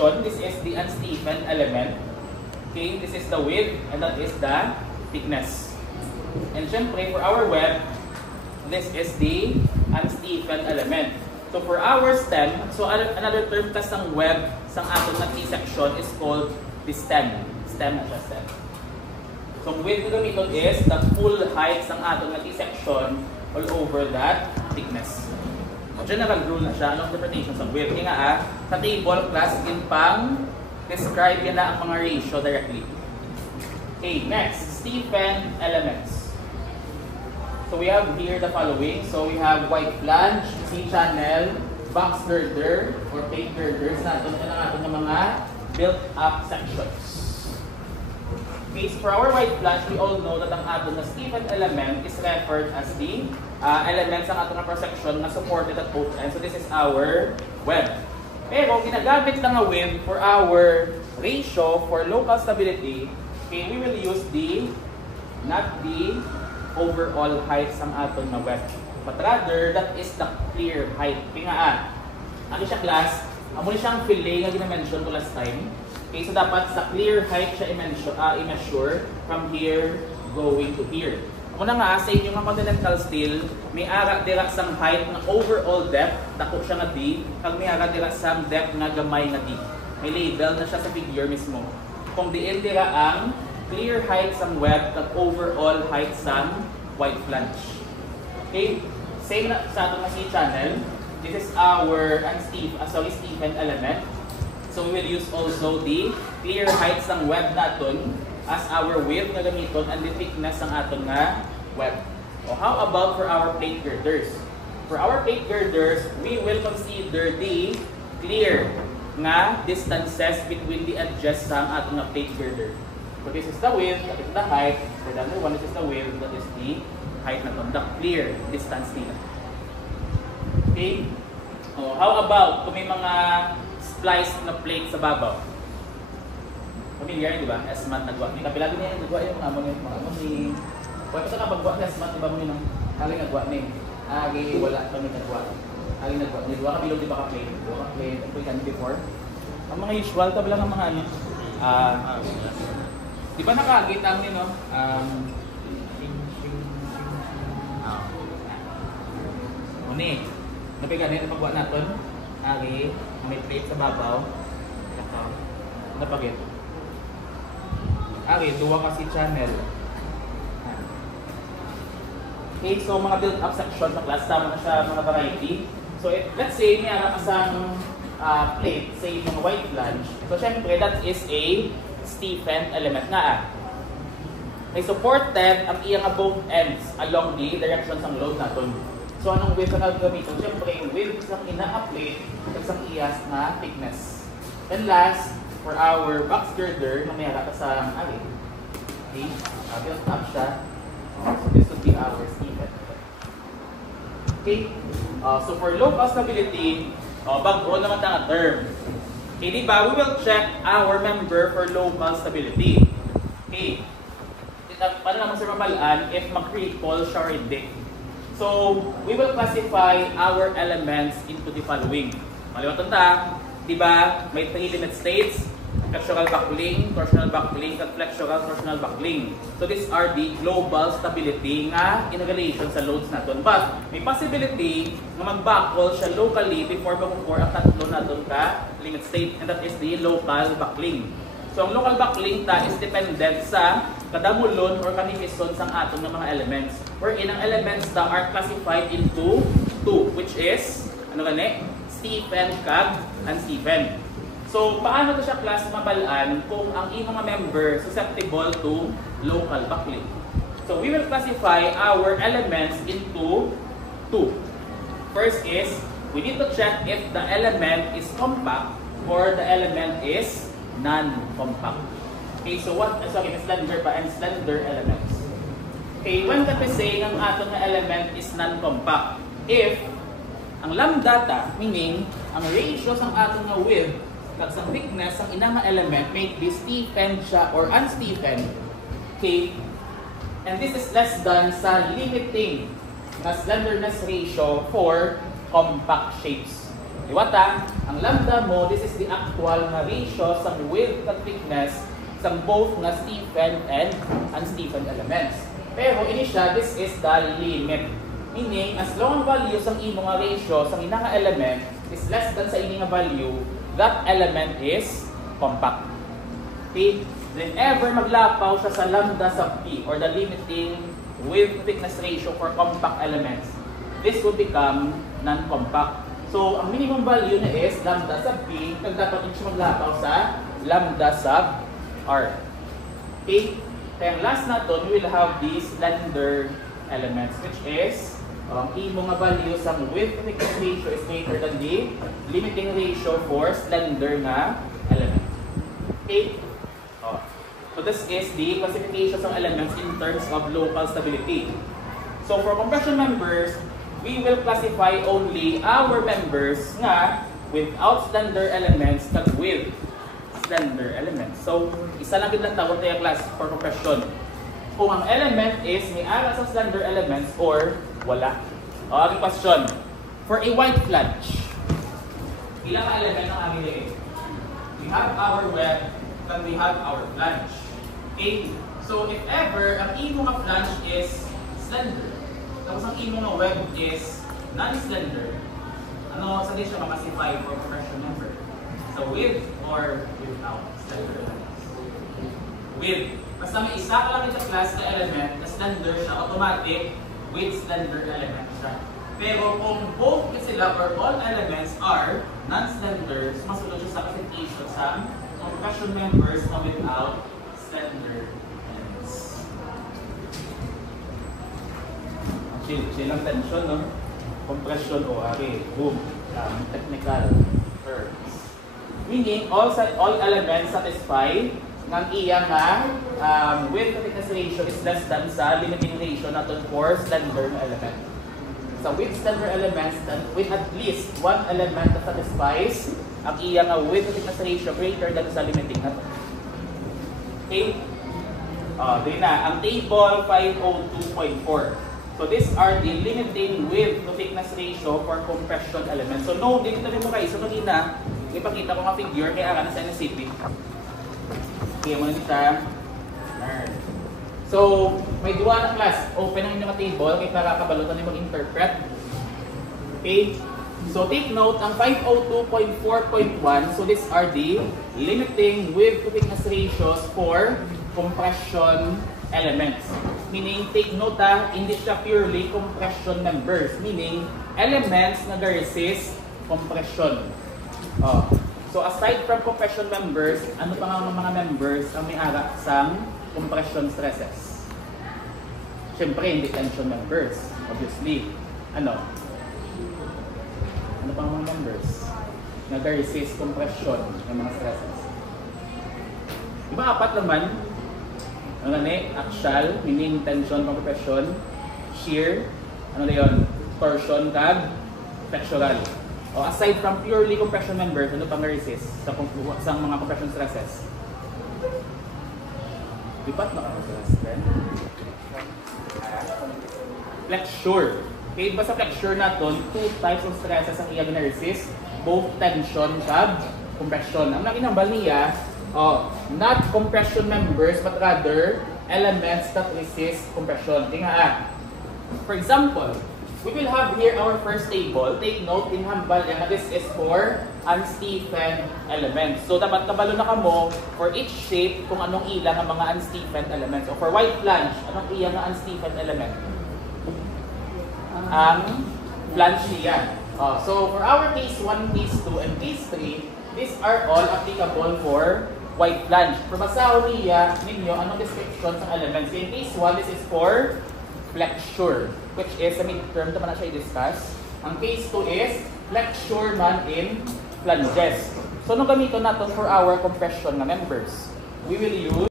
section, this is the unstiffened element. Okay, this is the width and that is the thickness. And syempre, for our web, this is the unstiffened element. So for our stem, so another term tas ng web sang aton na T-section is called the stem. Stem na siya, stem. So ang width na gamiton is the full height sang aton na T-section all over that thickness. General rule na siya, anong interpretation sa width. Nga sa table class, in pang describe yan na ang mga ratio directly. Okay, next, stiffened elements. So we have here the following. So we have white flange, C-channel, box girder, or plate girders na ito na natin ng mga built-up sections. Okay, so for our white flange, we all know that ang aton na stiffened element is referred as the elements ng aton na cross-section na supported at both ends. So this is our web. Pero ginagamit lang ang web for our ratio for local stability, okay, we will use not the overall height ng aton na web, but rather that is the clear height. Kaya ano siya class, amo siyang fillet nga gina-mention ko last time. Okay, so dapat sa clear height siya i-measure from here going to here. Muna nga, sa inyong continental steel, may ara dira sang height na overall depth, dako siya nga D, kag may ara dira sang depth nga gamay nga D. May label na siya sa figure mismo. Kung diin dira ang clear height sang web, kag overall height sang white flange. Okay, same na sa atong C-channel. This is our stiffened element. So we will use also the clear height sang web naton as our width nga gamiton and the thickness ng aton nga web. So how about for our plate girders? For our plate girders, we will consider the clear nga distances between the edges sang aton nga plate girder. So this is the width, that is the height. For the other one, this is the width, that is the height naton, the clear distance nila. Okay? Oh, how about kung may mga splice na plate sa babaw? Familiar, di ba? Esmat nagwa. Ni kapilado niya nagwa yung mga amon ni. Wala pa sa kapagwa na esmat, di ba mo ni nang kaling nagwa ni. Agi wala kami nagwa. Kaling nagwa. Ni duwa ka bilog di ba ka plate? Duwa ka plate. Ang plate before. Ang mga usual tab lang ang mga ano. Di ba nakagit ang ni no? Uni. Napigan ni pagwa naton. Agi may plate sa babaw. Napagit. Okay, duwa kasi channel. Okay, so mga built-up section sa class, tama na siya mga variety. So let's say, may ara kasang plate, say mga white flange. So syempre, that is a stiffened element na may supported ang iyang both ends along the directions ng load natin. So anong width na gamitin? Syempre, yung width ng ina-plate at sa iyas na thickness. And last, for our box girder na may harap sa okay, built up siya. So this would be our stiffened. Okay, so for local stability, bago naman ang term. Okay, di ba? We will check our member for local stability. Okay, paano naman sa mamalaan if mag-recall siya or hindi? So we will classify our elements into the following. Maliwatan ta, di ba? May 3 limit states: flexural buckling, torsional buckling, and flexural torsional buckling. So these are the global stability nga in relation sa loads natin. But may possibility na mag-buckle siya locally before makukuha ang tatlo natin ka limit state, and that is the local buckling. So ang local buckling ta is dependent sa kadamulon or kanipison sang aton ng mga elements. Wherein ang elements ta are classified into 2, which is ano gani? Stiffened kag unstiffened. So paano to siya class mabalaan kung ang imong mga member susceptible to local buckling? So we will classify our elements into 2. First is we need to check if the element is compact or the element is non-compact. Okay, so what? Sorry, slender pa and slender elements. Okay, when that is saying ang aton na element is non-compact, if ang lambda ta, meaning ang ratio sang aton nga width kag sa thickness ang inang element may be stiffened siya or unstiffened. Okay, and this is less than sa limiting na slenderness ratio for compact shapes. Diwata, ang lambda mo, this is the actual na ratio sa width at thickness sa both na Stephen and unStephen elements. Pero ini siya, this is the limit. Meaning, as long ang value sa imo nga ratio sa ina nga element is less than sa ini nga value, that element is compact. Okay? Whenever maglapaw siya sa lambda sub p or the limiting width thickness ratio for compact elements, this will become non-compact. So, ang minimum value na is lambda sub p, dapat din siya maglapaw sa lambda sub r. Okay? Kaya ang last na to, we will have these slender elements, which is imo nga value sa width thickness ratio is greater than the limiting ratio for slender nga element. Okay? So this is the classification of elements in terms of local stability. So for compression members, we will classify only our members nga without slender elements but with slender elements. So isa lang din lang tawag tayo class for compression. Kung ang element is may ara sa slender elements or wala. Aking question. For a white flange, ilang element ang aming liit? We have our web, then we have our flange. Okay? So if ever ang imo nga flange is slender, tapos ang imo nga web is non-slender, ano sa din siya makasify for compression member? So with or without slender elements? With. Basta may isa ka lang sa class na element na slender siya, automatic with slender element siya. Pero kung both sila or all elements are non-slender, masunod siya sa classification sa compression members na without slender elements. Chill lang tension, no? Compression o boom, technical terms. Meaning, all elements satisfy ng iya nga width thickness ratio is less than sa limiting ratio natin for slender element. So with slender elements, with at least one element that satisfies ang iya nga width thickness ratio greater than sa limiting natin. Okay? Doon na. Ang table 502.4. So these are the limiting width to thickness ratio for compression elements. So no, dito tayo mo kayo. So kanina, ipakita ko nga figure kaya ka na sa NSCP. Okay, muna kita. So, may duwa na class. Open ang inyong table kaya nakakabalutan niyo mag-interpret. Okay? So, take note, ang 502.4.1, so these are the limiting width to thickness ratios for compression elements. Meaning, take note hindi siya purely compression members. Meaning, elements na resist compression. So aside from compression members, ano pa nga mga members ang may ara sa compression stresses? Siyempre, hindi tension members, obviously. Ano pa mga members na resist compression ng mga stresses? Diba apat naman? Ano na axial, meaning tension, compression, shear, ano na yun? Torsion, kag, flexural. O aside from purely compression members, ano pang resist sa mga compression stresses? Lipat na ka sa stress. Flexure. Okay, basta flexure natin, two types of stresses ang iya gina-resist, both tension kag compression. Ang nakinambal niya, not compression members but rather elements that resist compression. Tingnan. For example, we will have here our first table. Take note, in hambal yan, this is for unStephen elements. So, dapat kabalo na kamo for each shape kung anong ilang ang mga unStephen elements. So, for white flange, anong ilang ang unStephen element? Ang flange niya. So, for our case 1, case 2, and case 3, these are all applicable for white flange. For basaho niya, ninyo, anong description sa elements? In case 1, this is for flexure, which is a midterm naman na siya i-discuss. Ang case 2 is flexure man in flanges. So, nung gamiton natin for our compression na members, we will use